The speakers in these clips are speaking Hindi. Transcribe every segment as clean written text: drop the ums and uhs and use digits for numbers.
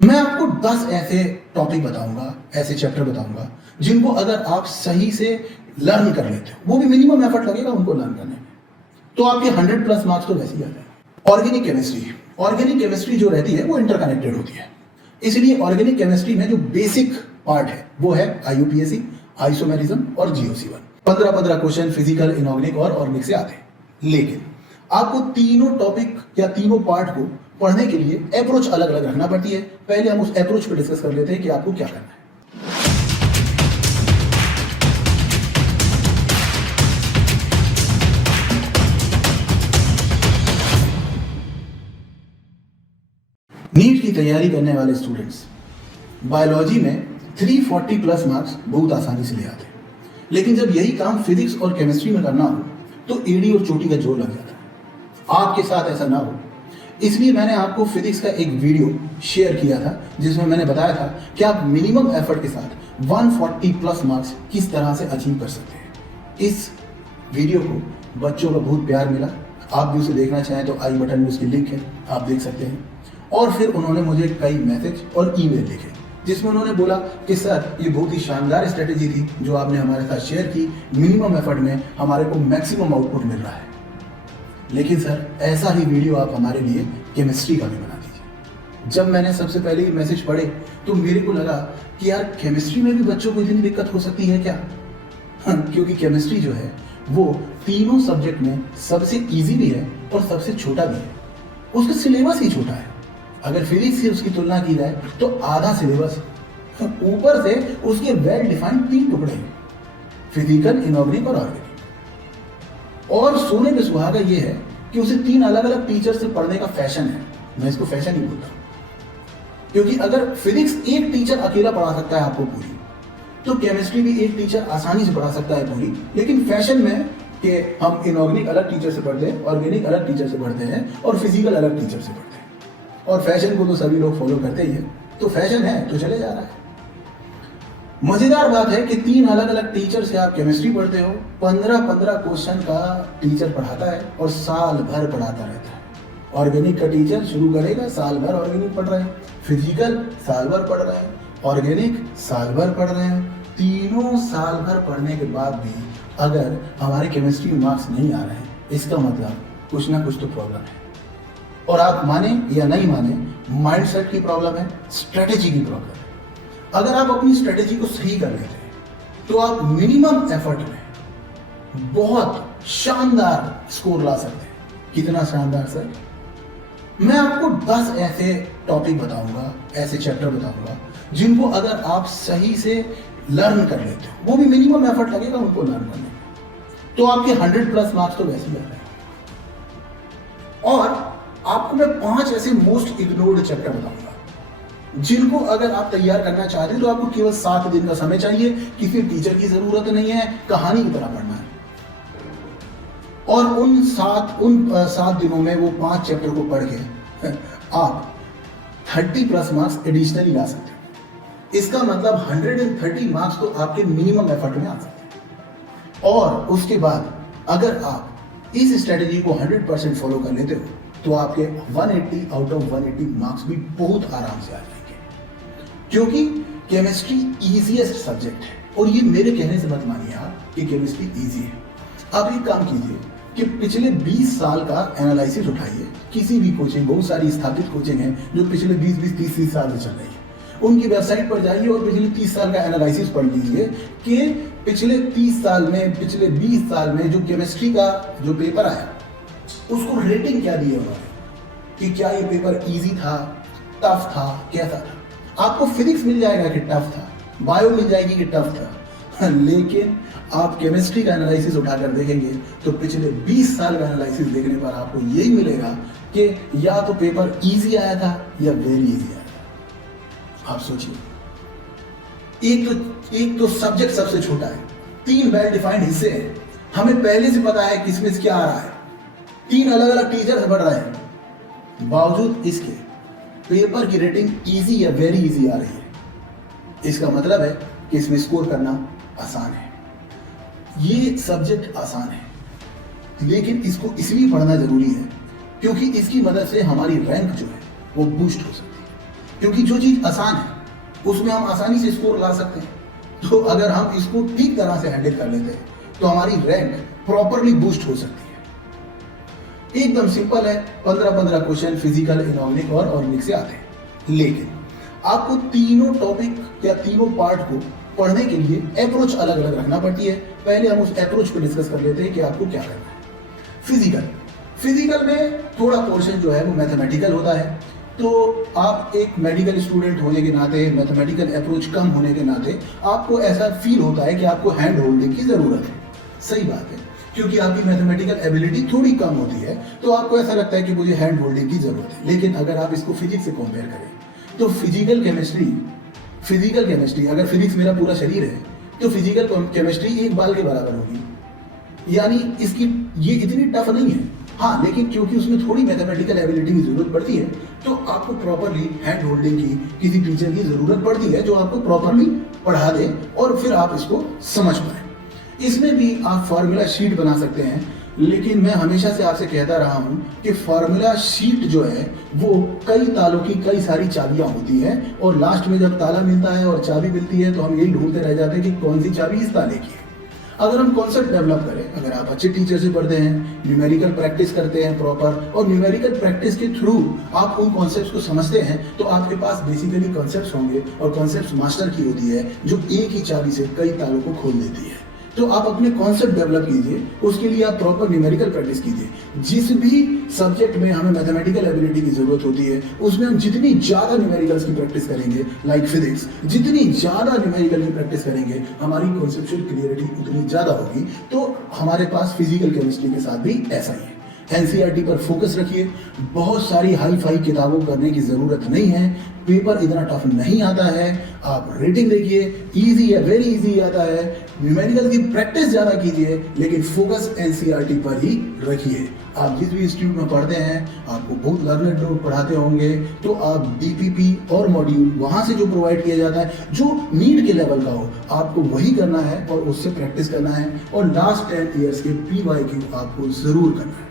मैं आपको 10 ऐसे टॉपिक बताऊंगा, ऐसे चैप्टर बताऊंगा जिनको अगर आप सही से लर्न कर लेते हो, वो भी मिनिमम एफर्ट लगेगा उनको लर्न करने में, तो आपके 100 प्लस मार्क्स तो वैसे ही आ जाएंगे। ऑर्गेनिक केमिस्ट्री जो रहती है वो इंटरकनेक्टेड होती है, इसलिए ऑर्गेनिक केमिस्ट्री में जो बेसिक पार्ट है वो है आईयूपीएसी, आइसोमेरिज्म और जीओसी1। 15-15 क्वेश्चन फिजिकल, इनऑर्गेनिक और ऑर्गेनिक से आते हैं, लेकिन आपको तीनों टॉपिक या तीनों पार्ट को पढ़ने के लिए अप्रोच अलग अलग रखना पड़ती है। पहले हम उस अप्रोच पर डिस्कस कर लेते हैं कि आपको क्या करना है। नीट की तैयारी करने वाले स्टूडेंट्स बायोलॉजी में 340 प्लस मार्क्स बहुत आसानी से ले आते हैं, लेकिन जब यही काम फिजिक्स और केमिस्ट्री में करना हो तो एड़ी और चोटी का जोर लग जाता है। आपके साथ ऐसा ना हो, इसलिए मैंने आपको फिजिक्स का एक वीडियो शेयर किया था जिसमें मैंने बताया था कि आप मिनिमम एफर्ट के साथ 140 प्लस मार्क्स किस तरह से अचीव कर सकते हैं। इस वीडियो को बच्चों का बहुत प्यार मिला। आप भी उसे देखना चाहें तो आई बटन में उसकी लिंक है, आप देख सकते हैं। और फिर उन्होंने मुझे कई मैसेज और ईमेल लिखे जिसमें उन्होंने बोला कि सर ये बहुत ही शानदार स्ट्रेटेजी थी जो आपने हमारे साथ शेयर की, मिनिमम एफर्ट में हमारे को मैक्सिमम आउटपुट मिल रहा है, लेकिन सर ऐसा ही वीडियो आप हमारे लिए केमिस्ट्री का भी बना दीजिए। जब मैंने सबसे पहले ये मैसेज पढ़े तो मेरे को लगा कि यार केमिस्ट्री में भी बच्चों को इतनी दिक्कत हो सकती है क्या? क्योंकि केमिस्ट्री जो है वो तीनों सब्जेक्ट में सबसे इजी भी है और सबसे छोटा भी है। उसका सिलेबस ही छोटा है। अगर फिजिक्स से उसकी तुलना की जाए तो आधा सिलेबस, ऊपर से उसके वेल डिफाइंड 3 टुकड़े हैं, फिजिकल, इनऑर्गेनिक और ऑर्गेनिक। और सोने पे सुहागा ये है कि उसे 3 अलग अलग टीचर से पढ़ने का फैशन है। मैं इसको फैशन ही बोलता हूँ, क्योंकि अगर फिजिक्स एक टीचर अकेला पढ़ा सकता है आपको पूरी, तो केमिस्ट्री भी एक टीचर आसानी से पढ़ा सकता है पूरी। लेकिन फैशन में कि हम इनऑर्गेनिक अलग टीचर से पढ़ते हैं, ऑर्गेनिक अलग टीचर से पढ़ते हैं और फिजिकल अलग टीचर से पढ़ते हैं। और फैशन को तो सभी लोग फॉलो करते ही हैं, तो फैशन है तो चले जा रहा है। मजेदार बात है कि 3 अलग अलग टीचर से आप केमिस्ट्री पढ़ते हो, 15-15 क्वेश्चन का टीचर पढ़ाता है और साल भर पढ़ाता रहता है। ऑर्गेनिक का टीचर शुरू करेगा, साल भर ऑर्गेनिक पढ़ रहे हैं, फिजिकल साल भर पढ़ रहे हैं, ऑर्गेनिक साल भर पढ़ रहे हैं। तीनों साल भर पढ़ने के बाद भी अगर हमारे केमिस्ट्री में मार्क्स नहीं आ रहे हैं, इसका मतलब कुछ ना कुछ तो प्रॉब्लम है। और आप माने या नहीं माने, माइंडसेट की प्रॉब्लम है, स्ट्रेटेजी की प्रॉब्लम है। अगर आप अपनी स्ट्रेटेजी को सही कर लेते हैं तो आप मिनिमम एफर्ट में बहुत शानदार स्कोर ला सकते हैं। कितना शानदार सर? मैं आपको 10 ऐसे टॉपिक बताऊंगा, ऐसे चैप्टर बताऊंगा जिनको अगर आप सही से लर्न कर लेते हो, वो भी मिनिमम एफर्ट लगेगा उनको लर्न करने में, तो आपके 100 प्लस मार्क्स तो वैसे ही आ जाएंगे। और आपको मैं 5 ऐसे मोस्ट इग्नोर्ड चैप्टर बताऊंगा जिनको अगर आप तैयार करना चाहते हैं तो आपको केवल 7 दिन का समय चाहिए, किसी टीचर की जरूरत नहीं है, कहानी की तरह पढ़ना है। और उन 7 दिनों में वो 5 चैप्टर को पढ़ के आप 30 प्लस मार्क्स एडिशनली ला सकते हैं। इसका मतलब 130 मार्क्स तो आपके मिनिमम एफर्ट में आ सकते हैं। और उसके बाद अगर आप इस स्ट्रेटेजी को 100% फॉलो कर लेते हो तो आपके 180 आउट ऑफ 180 मार्क्स भी बहुत आराम से आ जाएंगे, क्योंकि केमिस्ट्री इजीएस्ट सब्जेक्ट है। और ये मेरे कहने से मत मानिए आप कि केमिस्ट्री इजी है। आप एक काम कीजिए कि पिछले 20 साल का एनालिसिस उठाइए, किसी भी कोचिंग, बहुत सारी स्थापित कोचिंग है जो पिछले 20-20, 30-30 साल से चल रही है, उनकी वेबसाइट पर जाइए और पिछले 30 साल का एनालिसिस पढ़ लीजिए कि पिछले 30 साल में, पिछले 20 साल में जो केमिस्ट्री का जो पेपर आया उसको रेटिंग क्या दी है उन्होंने, कि क्या ये पेपर इजी था, टफ था, कैसा था। आपको फिजिक्स मिल जाएगा कि टफ था, बायो मिल जाएगी कि टफ था, लेकिन आप केमिस्ट्री का एनालिसिस उठाकर देखेंगे तो पिछले 20 साल का एनालिसिस देखने पर आपको यही मिलेगा कि या तो पेपर इजी आया था या वेरी इजी आया था। आप सोचिए, एक तो सब्जेक्ट सबसे छोटा है, 3 वेल डिफाइंड हिस्से हैं, हमें पहले से पता है किसमें क्या आ रहा है, 3 अलग अलग टीचर से पढ़ रहे हैं, बावजूद इसके पेपर की रेटिंग इजी या वेरी इजी आ रही है। इसका मतलब है कि इसमें स्कोर करना आसान है। ये सब्जेक्ट आसान है, लेकिन इसको इसलिए पढ़ना जरूरी है क्योंकि इसकी मदद से हमारी रैंक जो है वो बूस्ट हो सकती है। क्योंकि जो चीज़ आसान है उसमें हम आसानी से स्कोर ला सकते हैं। तो अगर हम इसको ठीक तरह से हैंडल कर लेते हैं तो हमारी रैंक प्रॉपरली बूस्ट हो सकती है। एकदम सिंपल है, 15-15 क्वेश्चन फिजिकल, इनऑर्गेनिक और ऑर्गेनिक से आते हैं। लेकिन आपको तीनों टॉपिक या तीनों पार्ट को पढ़ने के लिए अप्रोच अलग अलग रखना पड़ती है। पहले हम उस अप्रोच को डिस्कस कर लेते हैं कि आपको क्या करना है। फिजिकल में थोड़ा पोर्शन जो है वो मैथमेटिकल होता है, तो आप एक मेडिकल स्टूडेंट होने के नाते, मैथमेटिकल अप्रोच कम होने के नाते आपको ऐसा फील होता है कि आपको हैंड होल्डिंग की ज़रूरत है। सही बात है, क्योंकि आपकी मैथमेटिकल एबिलिटी थोड़ी कम होती है तो आपको ऐसा लगता है कि मुझे हैंड होल्डिंग की ज़रूरत है। लेकिन अगर आप इसको फिजिक्स से कंपेयर करें तो फिजिकल केमिस्ट्री अगर फिजिक्स मेरा पूरा शरीर है तो फिजिकल केमिस्ट्री एक बाल के बराबर होगी। यानी इसकी ये इतनी टफ नहीं है। हाँ, लेकिन क्योंकि उसमें थोड़ी मैथमेटिकल एबिलिटी की जरूरत पड़ती है तो आपको प्रॉपरली हैंड होल्डिंग की किसी टीचर की जरूरत पड़ती है जो आपको प्रॉपरली पढ़ा दे और फिर आप इसको समझ पाए। इसमें भी आप फार्मूला शीट बना सकते हैं, लेकिन मैं हमेशा से आपसे कहता रहा हूं कि फार्मूला शीट जो है वो कई तालों की कई सारी चाबियां होती हैं और लास्ट में जब ताला मिलता है और चाबी मिलती है तो हम यही ढूंढते रह जाते हैं कि कौन सी चाबी इस ताले की है। अगर हम कॉन्सेप्ट डेवलप करें, अगर आप अच्छे टीचर से पढ़ते हैं, न्यूमेरिकल प्रैक्टिस करते हैं प्रॉपर, और न्यूमेरिकल प्रैक्टिस के थ्रू आप उन कॉन्सेप्ट्स को समझते हैं, तो आपके पास बेसिकली कॉन्सेप्ट्स होंगे और कॉन्सेप्ट्स मास्टर की होती है जो एक ही चाबी से कई तालों को खोल देती है। तो आप अपने कॉन्सेप्ट डेवलप कीजिए, उसके लिए आप प्रॉपर न्यूमेरिकल प्रैक्टिस कीजिए। जिस भी सब्जेक्ट में हमें मैथमेटिकल एबिलिटी की जरूरत होती है उसमें हम जितनी ज़्यादा न्यूमेरिकल्स की प्रैक्टिस करेंगे, लाइक फिजिक्स, जितनी ज़्यादा न्यूमेरिकल की प्रैक्टिस करेंगे हमारी कॉन्सेप्चुअल क्लियरिटी उतनी ज़्यादा होगी। तो हमारे पास फिजिकल केमिस्ट्री के साथ भी ऐसा ही है। एनसीईआरटी पर फोकस रखिए। बहुत सारी हाई फाई किताबों करने की ज़रूरत नहीं है, पेपर इतना टफ नहीं आता है। आप रेटिंग देखिए, इजी है, वेरी इजी आता है। न्यूमेरिकल की प्रैक्टिस ज़्यादा कीजिए, लेकिन फोकस एनसीईआरटी पर ही रखिए। आप जिस भी इंस्टीट्यूट में पढ़ते हैं आपको बहुत लर्नड लोग पढ़ाते होंगे, तो आप डीपीपी और मॉड्यूल वहाँ से जो प्रोवाइड किया जाता है जो नीट के लेवल का हो, आपको वही करना है और उससे प्रैक्टिस करना है। और लास्ट 10 ईयर्स के PYQ आपको ज़रूर करना है।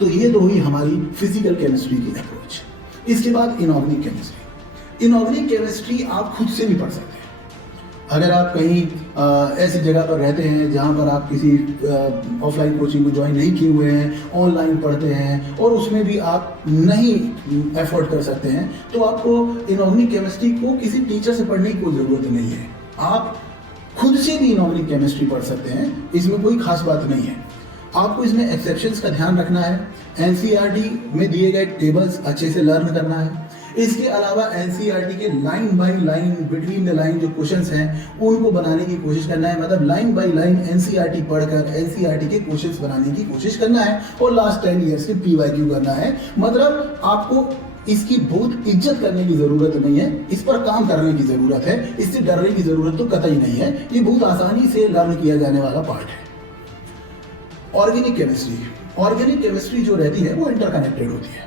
तो ये तो हुई हमारी फिजिकल केमिस्ट्री की अप्रोच। इसके बाद इनऑर्गेनिक केमिस्ट्री आप खुद से भी पढ़ सकते हैं। अगर आप कहीं ऐसी जगह पर रहते हैं जहाँ पर आप किसी ऑफलाइन कोचिंग को ज्वाइन नहीं किए हुए हैं, ऑनलाइन पढ़ते हैं और उसमें भी आप नहीं एफोर्ड कर सकते हैं, तो आपको इनऑर्गेनिक केमिस्ट्री को किसी टीचर से पढ़ने की कोई ज़रूरत नहीं है। आप खुद से भी इनऑर्गेनिक केमिस्ट्री पढ़ सकते हैं, इसमें कोई खास बात नहीं है। आपको इसमें एक्सेप्शंस का ध्यान रखना है। एनसीईआरटी में दिए गए टेबल्स अच्छे से लर्न करना है। इसके अलावा एनसीईआरटी के line by line, between the line जो क्वेश्चंस हैं उनको बनाने की कोशिश करना है। मतलब लाइन बाय लाइन एनसीईआरटी पढ़कर एनसीईआरटी के क्वेश्चंस बनाने की कोशिश करना है और लास्ट 10 ईयर्स के PYQ करना है। मतलब आपको इसकी बहुत इज्जत करने की जरूरत नहीं है, इस पर काम करने की जरूरत है। इससे डरने की जरूरत तो कतई नहीं है। ये बहुत आसानी से लर्न किया जाने वाला पार्ट है। ऑर्गेनिक केमिस्ट्री जो रहती है वो इंटरकनेक्टेड होती है,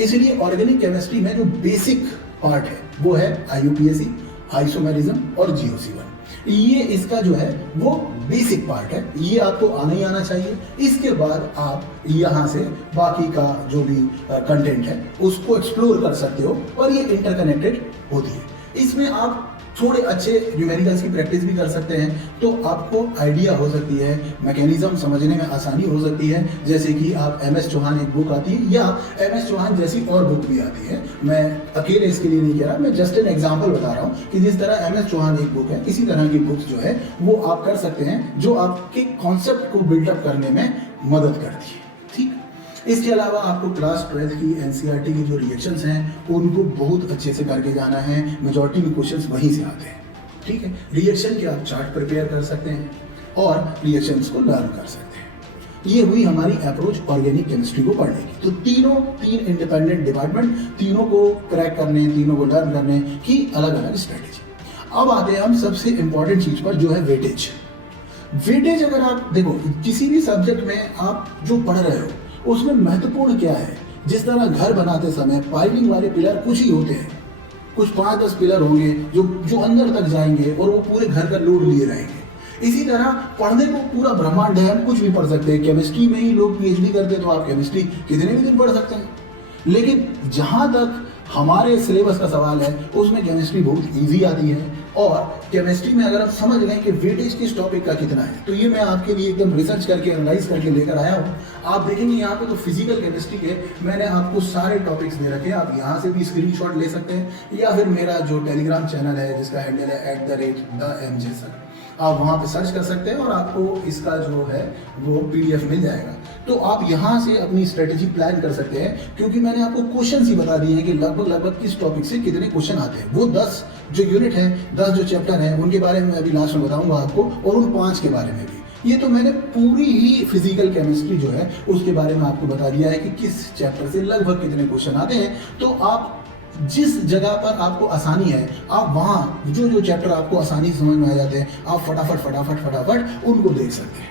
इसलिए ऑर्गेनिक केमिस्ट्री में जो बेसिक पार्ट है वो है IUPAC, आइसोमेरिज्म और GOC1। ये इसका जो है वो बेसिक पार्ट है, ये आपको आना ही आना चाहिए। इसके बाद आप यहाँ से बाकी का जो भी कंटेंट है उसको एक्सप्लोर कर सकते हो और ये इंटरकनेक्टेड होती है। इसमें आप थोड़े अच्छे न्यूमेरिकल्स की प्रैक्टिस भी कर सकते हैं, तो आपको आइडिया हो सकती है, मैकेनिज्म समझने में आसानी हो सकती है। जैसे कि आप MS चौहान एक बुक आती है या MS चौहान जैसी और बुक भी आती है। मैं अकेले इसके लिए नहीं कह रहा, मैं जस्ट एन एग्जांपल बता रहा हूँ कि जिस तरह MS चौहान एक बुक है, इसी तरह की बुक्स जो है वो आप कर सकते हैं, जो आपके कॉन्सेप्ट को बिल्डअप करने में मदद करती है। ठीक, इसके अलावा आपको क्लास 12 की एनसीईआरटी की जो रिएक्शंस हैं उनको बहुत अच्छे से करके जाना है। मेजॉरिटी में क्वेश्चंस वहीं से आते हैं। ठीक है, रिएक्शन के आप चार्ट प्रिपेयर कर सकते हैं और रिएक्शंस को लर्न कर सकते हैं। ये हुई हमारी अप्रोच ऑर्गेनिक केमिस्ट्री को पढ़ने की। तो तीन इंडिपेंडेंट डिपार्टमेंट, तीनों को क्रैक करने, तीनों को लर्न करने की अलग अलग स्ट्रेटेजी। अब आते हैं हम सबसे इंपॉर्टेंट चीज पर, जो है वेटेज। वेटेज अगर आप देखो किसी भी सब्जेक्ट में आप जो पढ़ रहे हो उसमें महत्वपूर्ण क्या है। जिस तरह घर बनाते समय पाइलिंग वाले पिलर कुछ ही होते हैं, कुछ 5-10 पिलर होंगे जो अंदर तक जाएंगे और वो पूरे घर का लोड लिए रहेंगे। इसी तरह पढ़ने को पूरा ब्रह्मांड है, हम कुछ भी पढ़ सकते हैं। केमिस्ट्री में ही लोग PhD करते हैं तो आप केमिस्ट्री कितने भी दिन पढ़ सकते हैं। लेकिन जहाँ तक हमारे सिलेबस का सवाल है उसमें केमिस्ट्री बहुत इजी आती है, और केमिस्ट्री में अगर आप समझ लें कि वेटेज किस टॉपिक का कितना है, तो ये मैं आपके लिए एकदम रिसर्च करके एनालाइज करके लेकर आया हूँ। आप देखेंगे यहाँ पे तो फिजिकल केमिस्ट्री के मैंने आपको सारे टॉपिक्स दे रखे हैं। आप यहाँ से भी स्क्रीनशॉट ले सकते हैं, या फिर मेरा जो टेलीग्राम चैनल है जिसका हैंडल है @the MJ सर, आप वहाँ पे सर्च कर सकते हैं और आपको इसका जो है वो PDF मिल जाएगा। तो आप यहाँ से अपनी स्ट्रेटेजी प्लान कर सकते हैं, क्योंकि मैंने आपको क्वेश्चन ही बता दिए हैं कि लगभग किस टॉपिक से कितने क्वेश्चन आते हैं। वो 10 जो यूनिट है, 10 जो चैप्टर हैं, उनके बारे में अभी लास्ट में बताऊंगा आपको, और उन 5 के बारे में भी। ये तो मैंने पूरी ही फिजिकल केमिस्ट्री जो है उसके बारे में आपको बता दिया है कि किस चैप्टर से लगभग कितने क्वेश्चन आते हैं। तो आप जिस जगह पर आपको आसानी है, आप वहाँ जो चैप्टर आपको आसानी से समझ में आ जाते हैं, आप फटाफट उनको देख सकते हैं।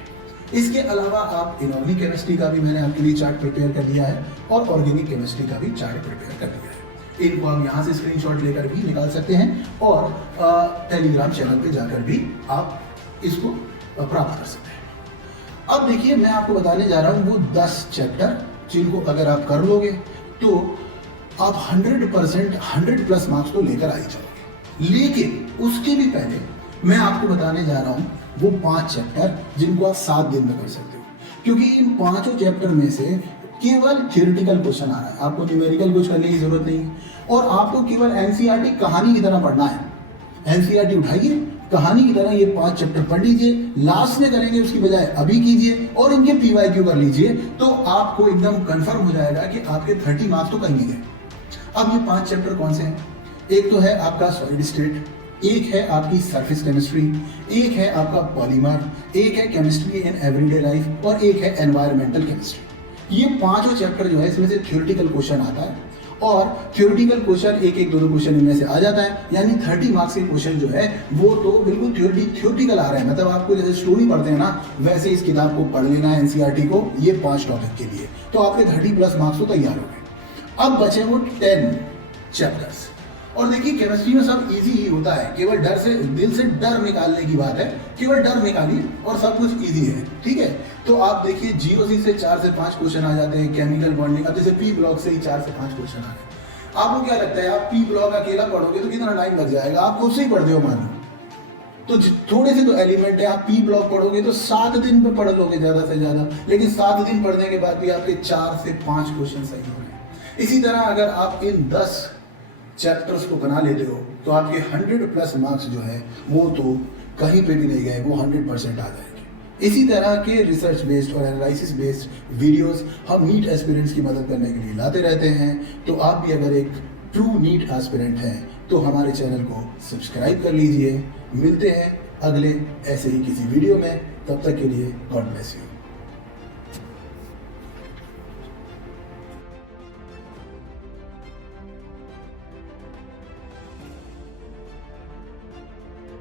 इसके अलावा आप इनऑर्गेनिक केमिस्ट्री का भी मैंने आपके लिए चार्ट प्रिपेयर कर दिया है, और ऑर्गेनिक केमिस्ट्री का भी चार्ट प्रिपेयर कर दिया है। इनको आप यहाँ से स्क्रीनशॉट लेकर भी निकाल सकते हैं, और टेलीग्राम चैनल पे जाकर भी आप इसको प्राप्त कर सकते हैं। अब देखिए, मैं आपको बताने जा रहा हूँ वो 10 चैप्टर जिनको अगर आप कर लोगे तो आप 100% 100+ मार्क्स तो लेकर आ ही जाओगे। लेकिन उसके भी पहले मैं आपको बताने जा रहा हूँ वो 5 चैप्टर जिनको आप 7 दिन में कर सकते हो, क्योंकि इन 5 चैप्टर में से केवल थ्योरेटिकल क्वेश्चन आ रहा है, आपको न्यूमेरिकल कुछ करने की जरूरत नहीं है, और आपको केवल NCERT कहानी की तरह पढ़ना है। NCERT उठाइए, कहानी की तरह ये 5 चैप्टर पढ़ लीजिए, लास्ट में करेंगे उसकी बजाय अभी कीजिए, और इनके PYQ कर लीजिए, तो आपको एकदम कंफर्म हो जाएगा कि आपके 30 मार्क्स तो कहीं गए। अब ये 5 चैप्टर कौन से हैं? एक तो है आपका सॉलिड स्टेट, एक है आपकी सरफेस केमिस्ट्री, एक है आपका पॉलीमर, एक है केमिस्ट्री इन एवरीडे लाइफ, और एक है एनवायरमेंटल केमिस्ट्री। ये 5 चैप्टर जो है इसमें से थ्योरेटिकल क्वेश्चन आता है, और थ्योरेटिकल क्वेश्चन एक 2 क्वेश्चन इनमें से आ जाता है, यानी 30 मार्क्स के क्वेश्चन जो है वो तो बिल्कुल थ्योरेटिकल आ रहे हैं। मतलब आपको जैसे स्टोरी पढ़ते हैं ना, वैसे इस किताब को पढ़ लेना है NCERT को, ये 5 टॉपिक के लिए, तो आपके 30+ मार्क्स तो तैयार हो गए। अब बचे वो 10 चैप्टर्स, और देखिए केमिस्ट्री में सब इजी ही होता है, केवल दिल से डर निकालने की बात है, केवल डर निकालिए और सब कुछ इजी है, ठीक है। तो आप देखिए GOC से 4 से 5 क्वेश्चन आ जाते हैं, केमिकल बॉन्डिंग, अब जैसे P ब्लॉक से ही 4 से 5 क्वेश्चन आ गए। आपको क्या लगता है, आप P ब्लॉक अकेला पढ़ोगे तो कितना टाइम लग जाएगा? आप खुद से ही पढ़ते हो मान लो, तो थोड़े से तो एलिमेंट है, आप P ब्लॉक पढ़ोगे तो 7 दिन पे पढ़ लोगे ज़्यादा से ज़्यादा, लेकिन 7 दिन पढ़ने के बाद भी आपके 4 से 5 क्वेश्चन सही हो गए। इसी तरह अगर आप इन 10 चैप्टर्स को बना लेते हो तो आपके 100+ मार्क्स जो है वो तो कहीं पे भी नहीं गए, वो 100% आ जाएंगे। इसी तरह के रिसर्च बेस्ड और एनालिसिस बेस्ड वीडियोस हम नीट एस्पिरेंट्स की मदद करने के लिए लाते रहते हैं। तो आप भी अगर एक ट्रू नीट एस्पिरेंट हैं तो हमारे चैनल को सब्सक्राइब कर लीजिए। मिलते हैं अगले ऐसे ही किसी वीडियो में, तब तक के लिए गॉड ब्लेस यू।